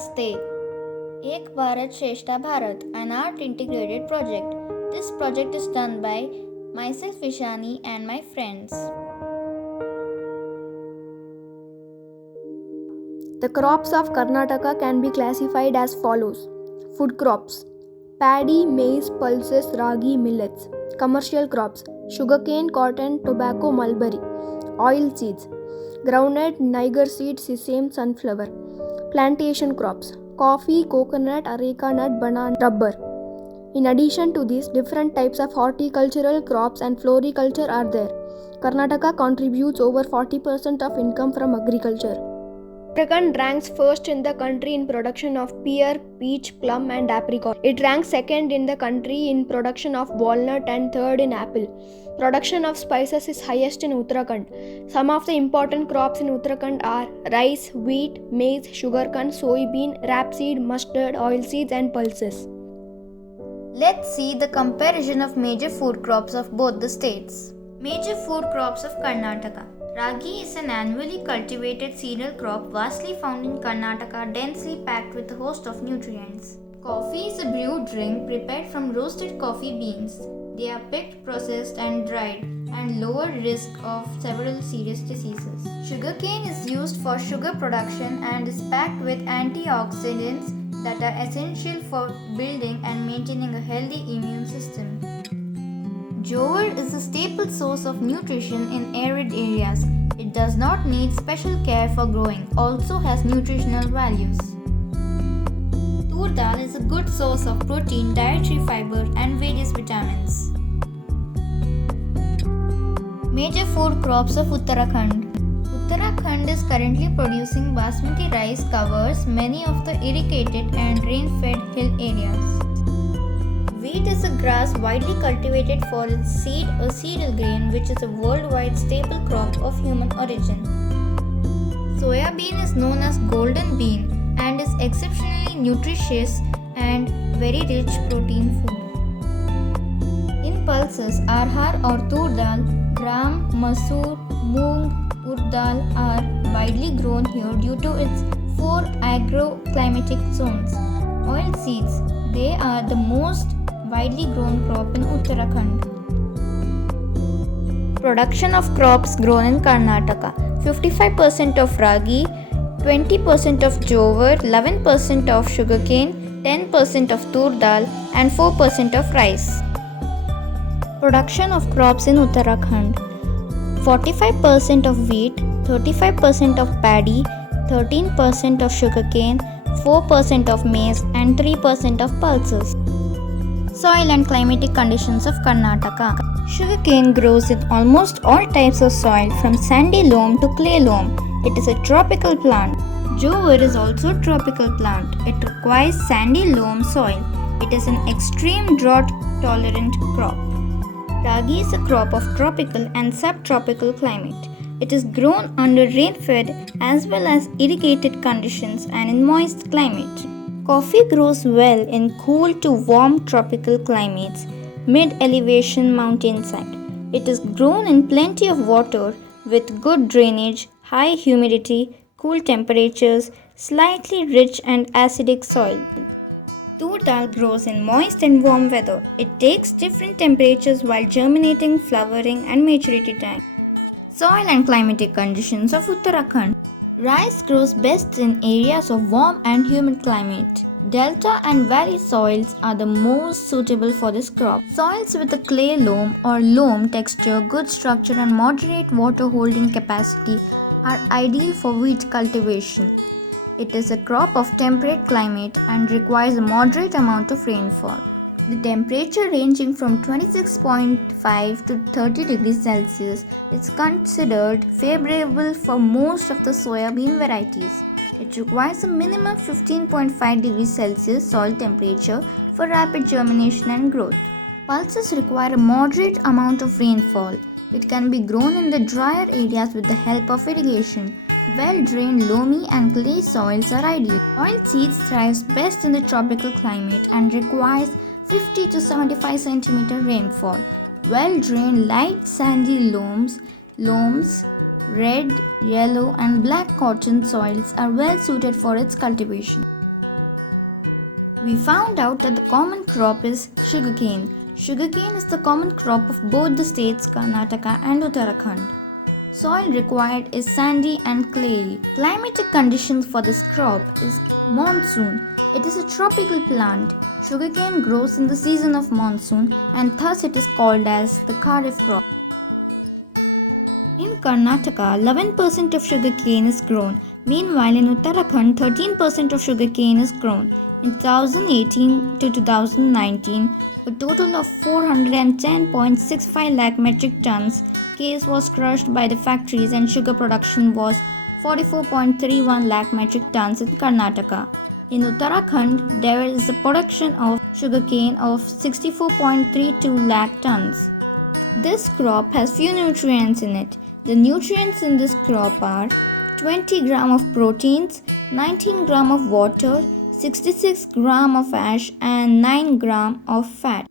Namaste. Ek Bharat Shrestha Bharat, an art integrated project. This project is done by myself Vishani and my friends. The crops of Karnataka can be classified as follows: food crops, paddy, maize, pulses, ragi, millets; commercial crops, sugarcane, cotton, tobacco, mulberry; oil seeds, groundnut, niger seed, sesame, sunflower; plantation crops, coffee, coconut, areca nut, banana, rubber. In addition to these, different types of horticultural crops and floriculture are there. Karnataka contributes over 40% of income from agriculture. Uttarakhand ranks first in the country in production of pear, peach, plum and apricot. It ranks second in the country in production of walnut and third in apple. Production of spices is highest in Uttarakhand. Some of the important crops in Uttarakhand are rice, wheat, maize, sugarcane, soybean, rapeseed, mustard, oilseeds and pulses. Let's see the comparison of major food crops of both the states. Major food crops of Karnataka. Ragi is an annually cultivated cereal crop vastly found in Karnataka, densely packed with a host of nutrients. Coffee is a brewed drink prepared from roasted coffee beans. They are picked, processed and dried and lower risk of several serious diseases. Sugarcane is used for sugar production and is packed with antioxidants that are essential for building and maintaining a healthy immune system. Jowar is a staple source of nutrition in arid areas. It does not need special care for growing, also has nutritional values. Tur dal is a good source of protein, dietary fiber and various vitamins. Major food crops of Uttarakhand. Uttarakhand is currently producing basmati rice covers many of the irrigated and rain-fed hill areas. Wheat is a grass widely cultivated for its seed or cereal grain, which is a worldwide staple crop of human origin. Soya bean is known as golden bean and is exceptionally nutritious and very rich protein food. In pulses, arhar or tur dal, gram, masoor, moong, urd dal are widely grown here due to its 4 agroclimatic zones. Oil seeds, they are the most widely grown crop in Uttarakhand. Production of crops grown in Karnataka: 55% of ragi, 20% of jowar, 11% of sugarcane, 10% of tur dal and 4% of rice. Production of crops in Uttarakhand: 45% of wheat, 35% of paddy, 13% of sugarcane, 4% of maize and 3% of pulses. Soil and climatic conditions of Karnataka. Sugarcane grows in almost all types of soil from sandy loam to clay loam. It is a tropical plant. Jowar is also a tropical plant. It requires sandy loam soil. It is an extreme drought tolerant crop. Ragi is a crop of tropical and subtropical climate. It is grown under rain-fed as well as irrigated conditions and in moist climate. Coffee grows well in cool to warm tropical climates, mid-elevation mountainside. It is grown in plenty of water with good drainage, high humidity, cool temperatures, slightly rich and acidic soil. Tur dal grows in moist and warm weather. It takes different temperatures while germinating, flowering and maturity time. Soil and climatic conditions of Uttarakhand. Rice grows best in areas of warm and humid climate. Delta and valley soils are the most suitable for this crop. Soils with a clay loam or loam texture, good structure and moderate water holding capacity are ideal for wheat cultivation. It is a crop of temperate climate and requires a moderate amount of rainfall. The temperature ranging from 26.5 to 30 degrees Celsius is considered favorable for most of the soybean varieties. It requires a minimum 15.5 degrees Celsius soil temperature for rapid germination and growth. Pulses require a moderate amount of rainfall. It can be grown in the drier areas with the help of irrigation. Well-drained loamy and clay soils are ideal. Oilseeds thrives best in the tropical climate and requires 50 to 75 cm rainfall. Well-drained light sandy loams, red, yellow and black cotton soils are well suited for its cultivation. We found out that the common crop is sugarcane. Sugarcane is the common crop of both the states Karnataka and Uttarakhand. Soil required is sandy and clayey. Climatic conditions for this crop is monsoon. It is a tropical plant. Sugarcane grows in the season of monsoon and thus it is called as the kharif crop. In Karnataka, 11% of sugarcane is grown. Meanwhile, in Uttarakhand, 13% of sugarcane is grown. In 2018 to 2019, a total of 410.65 lakh metric tons case was crushed by the factories and sugar production was 44.31 lakh metric tons in Karnataka. In Uttarakhand, there is a production of sugarcane of 64.32 lakh tons. This crop has few nutrients in it. The nutrients in this crop are 20 gram of proteins, 19 gram of water, 66 gram of ash and 9 gram of fat.